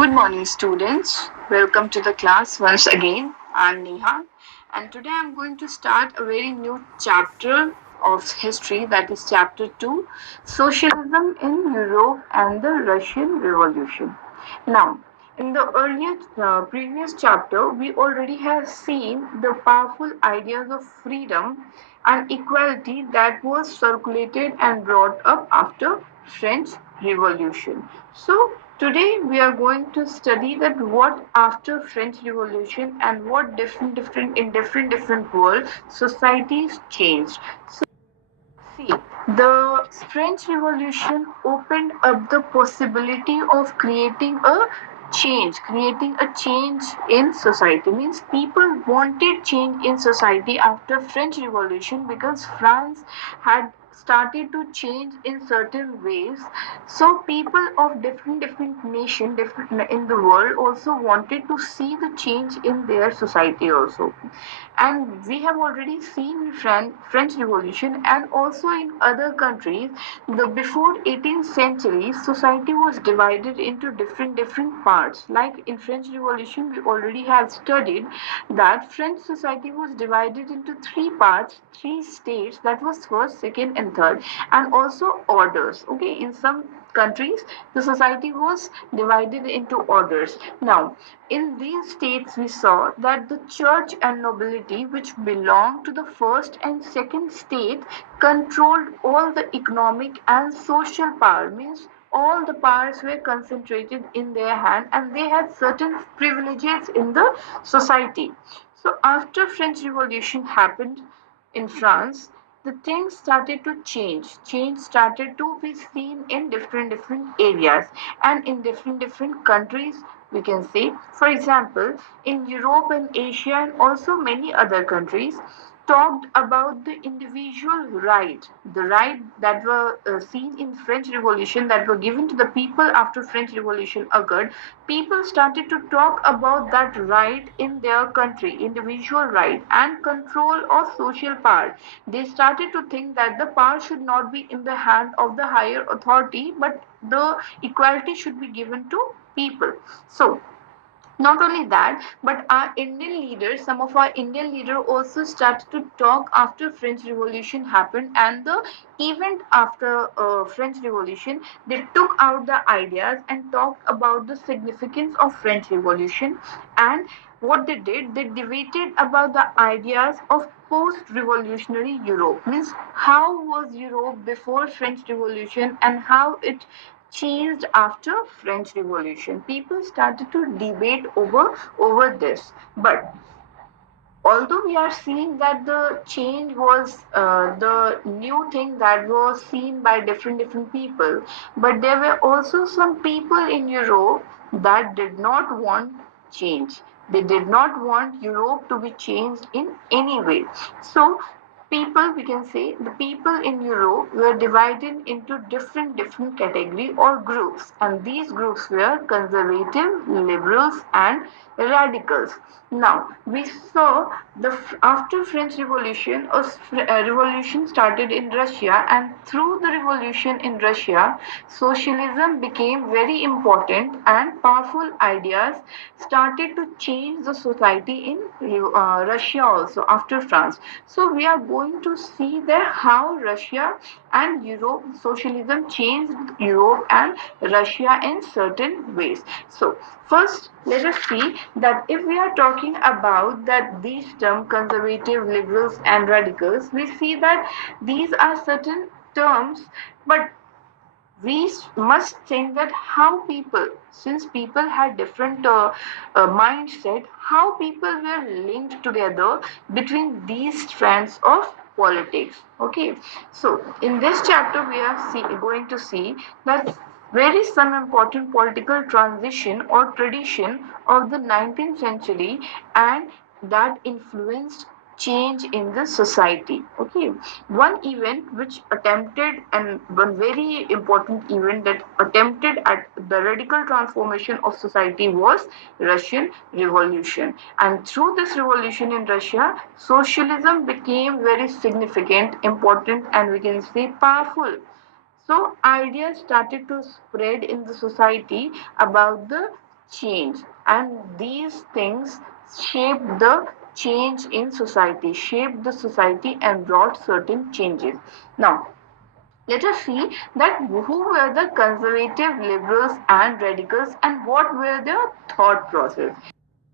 Good morning, students. Welcome to the class once again. I'm Neha, and today I'm going to start a very new chapter of history, that is, chapter 2, Socialism in Europe and the Russian Revolution. Now, in the earlier previous chapter, we already have seen the powerful ideas of freedom and equality that was circulated and brought up after French Revolution. So today we are going to study that what after French Revolution and what different in different world societies changed. So see, the French Revolution opened up the possibility of creating a change in society. Means people wanted change in society after French Revolution because France had started to change in certain ways. So people of different nation, different in the world also wanted to see the change in their society also. And we have already seen in French Revolution and also in other countries, the before 18th century, society was divided into different parts. Like in French Revolution, we already have studied that French society was divided into three parts, three states, that was first, second, and third, and also orders. Okay, in some countries, the society was divided into orders. Now, in these states, we saw that the church and nobility, which belonged to the first and second state, controlled all the economic and social power. Means all the powers were concentrated in their hand and they had certain privileges in the society. So after French Revolution happened in France, the things started to change. Change started to be seen in different areas and in different countries, we can say. For example, in Europe and Asia and also many other countries, talked about the individual right, the right that were seen in French Revolution, that were given to the people after French Revolution occurred. People started to talk about that right in their country, individual right and control of social power. They started to think that the power should not be in the hand of the higher authority, but the equality should be given to people. So not only that, but our Indian leaders, some of our Indian leaders also started to talk after French Revolution happened, and the event after French Revolution, they took out the ideas and talked about the significance of French Revolution. And what they did, they debated about the ideas of post-revolutionary Europe. Means how was Europe before French Revolution and how it changed after French Revolution. People started to debate over this. But although we are seeing that the change was the new thing that was seen by different people, but there were also some people in Europe that did not want change. They did not want Europe to be changed in any way. So people, we can say, the people in Europe were divided into different category or groups, and these groups were conservative, liberals, and radicals. Now we saw the after French Revolution, a revolution started in Russia, and through the revolution in Russia, socialism became very important, and powerful ideas started to change the society in Russia also after France. So we are going to see there how Russia and Europe socialism changed Europe and Russia in certain ways. So first, let us see that if we are talking about that these terms conservative, liberals, and radicals, we see that these are certain terms, but we must think that how people, since people had different mindset, how people were linked together between these strands of politics. Okay, so in this chapter we are going to see that there is some important political transition or tradition of the 19th century, and that influenced change in the society. Okay, one event which attempted, and one very important event that attempted at the radical transformation of society was Russian Revolution. And through this revolution in Russia, socialism became very significant, important, and we can say powerful. So ideas started to spread in the society about the change, and these things shaped the change in society, shaped the society and brought certain changes. Now let us see that who were the conservative, liberals and radicals, and what were their thought process.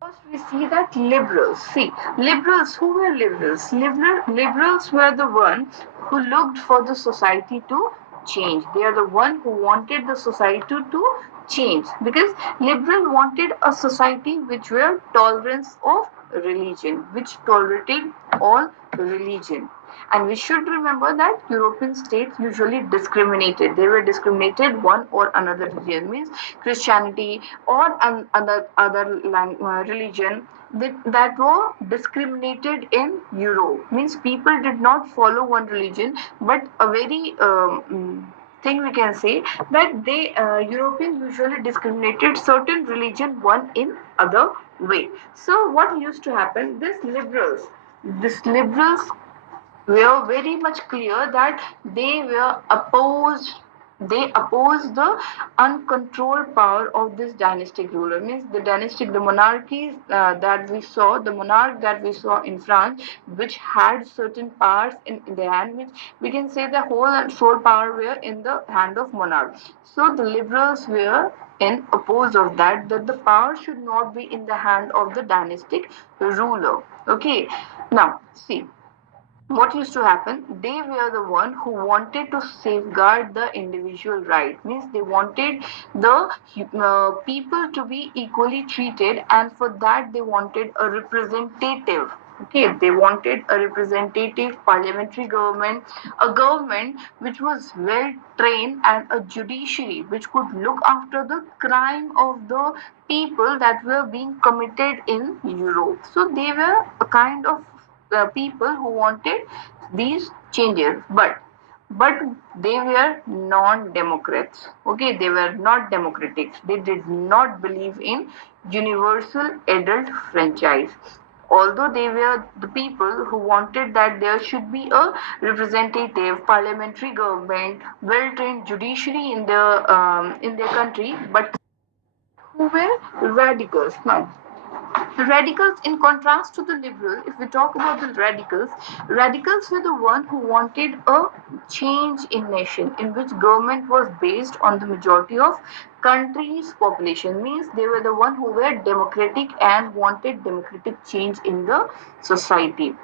First, we see that liberals. See, liberals, who were liberals? Liberals were the ones who looked for the society to change. They are the one who wanted the society to change, because liberal wanted a society which were tolerance of religion, which tolerated all religion. And we should remember that European states usually discriminated. They were discriminated one or another religion, means Christianity or other religion that were discriminated in Europe. Means people did not follow one religion, but a very thing we can say that they Europeans usually discriminated certain religion one in other way. So what used to happen? This liberals were very much clear that they opposed the uncontrolled power of this dynastic ruler, means the monarchies that we saw, the monarch that we saw in France, which had certain powers in their hand, which we can say the whole and sole power were in the hand of monarch. So the liberals were in oppose of that the power should not be in the hand of the dynastic ruler. Okay, now see what used to happen. They were the one who wanted to safeguard the individual right, means they wanted the people to be equally treated, and for that they wanted a representative. Okay, they wanted a representative parliamentary government, a government which was well trained, and a judiciary which could look after the crime of the people that were being committed in Europe. So they were a kind of people who wanted these changes, but they were non-democrats. Okay, they were not democratic. They did not believe in universal adult franchise, although they were the people who wanted that there should be a representative parliamentary government, well-trained judiciary in their country, but who were radicals. Now the radicals, in contrast to the liberal, if we talk about the radicals, radicals were the one who wanted a change in nation in which government was based on the majority of country's population. Means they were the one who were democratic and wanted democratic change in the society.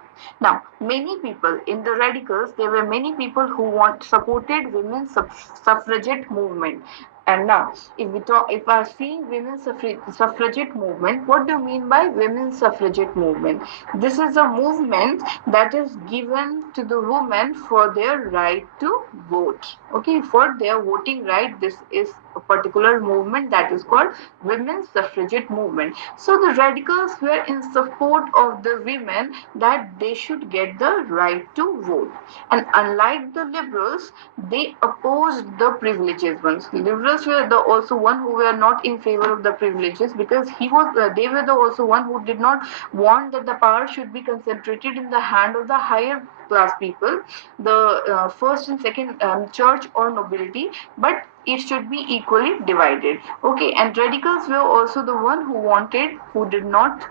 Now, many people in the radicals, there were many people who supported women's suffragette movement. And now, if we are seeing women's suffragette movement, what do you mean by women's suffragette movement? This is a movement that is given to the women for their right to vote. Okay, for their voting right, this is a particular movement that is called women's suffragette movement. So the radicals were in support of the women that they should get the right to vote. And unlike the liberals, they opposed the privileges ones. Liberals were the also one who were not in favor of the privileges, because they were the also one who did not want that the power should be concentrated in the hand of the higher class people, the first and second church or nobility, but it should be equally divided. Okay, and radicals were also the one who did not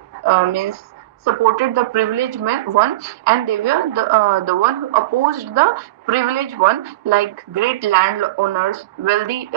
means supported the privileged one, and they were the one who opposed the privileged one, like great landowners, wealthy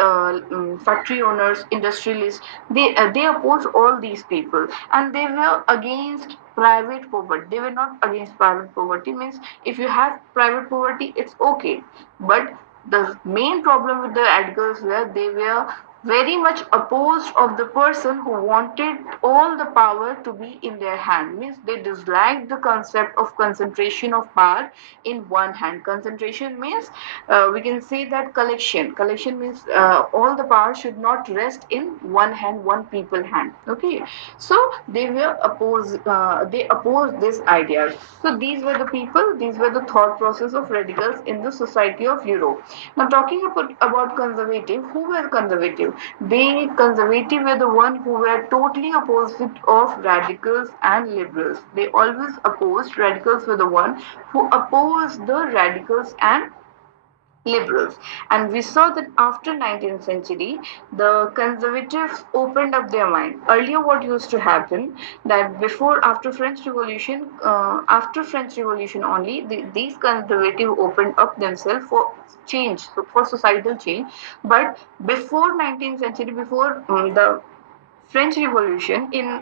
factory owners, industrialists. They opposed all these people, and they were against private poverty. They were not against private poverty, means if you have private poverty it's okay, but the main problem with the radicals were they were very much opposed of the person who wanted all the power to be in their hand, means they disliked the concept of concentration of power in one hand. Concentration means we can say that collection means all the power should not rest in one hand, one people hand. Okay, so they opposed this idea. So these were the thought process of radicals in the society of Europe. Now talking about conservative, who were conservative? They conservative were the one who were totally opposite of radicals and liberals. They always opposed. Radicals were the one who opposed the radicals and liberals. And we saw that after 19th century, the conservatives opened up their mind. Earlier, what used to happen, that before, after French Revolution only, these conservatives opened up themselves for change, so for societal change. But before 19th century, before the French Revolution in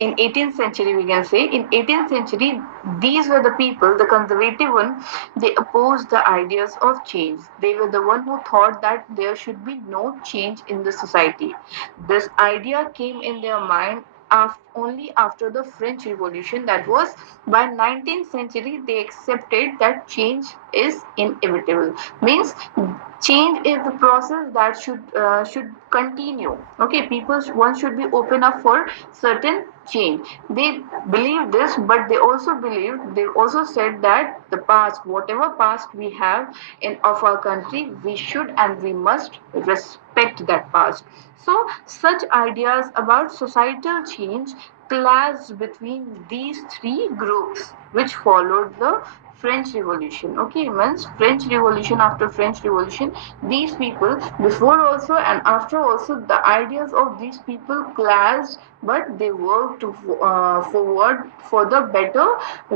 18th century, we can say, in 18th century, these were the people, the conservative one, they opposed the ideas of change. They were the one who thought that there should be no change in the society. This idea came in their mind only after the French Revolution. That was by 19th century they accepted that change is inevitable. Means change is the process that should continue. Okay, one should be open up for certain change. They believe this, but they also said that the past, whatever past we have in of our country, we should and we must respect that past. So such ideas about societal change clashed between these three groups which followed the French Revolution. Okay, means French Revolution, after French Revolution, these people, before also and after also, the ideas of these people clashed, but they worked forward for the better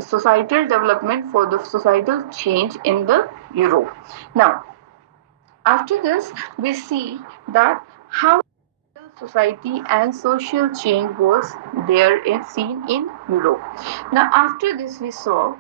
societal development, for the societal change in the Europe. Now, after this, we see that how society and social change was there seen in Europe. Now, after this, we saw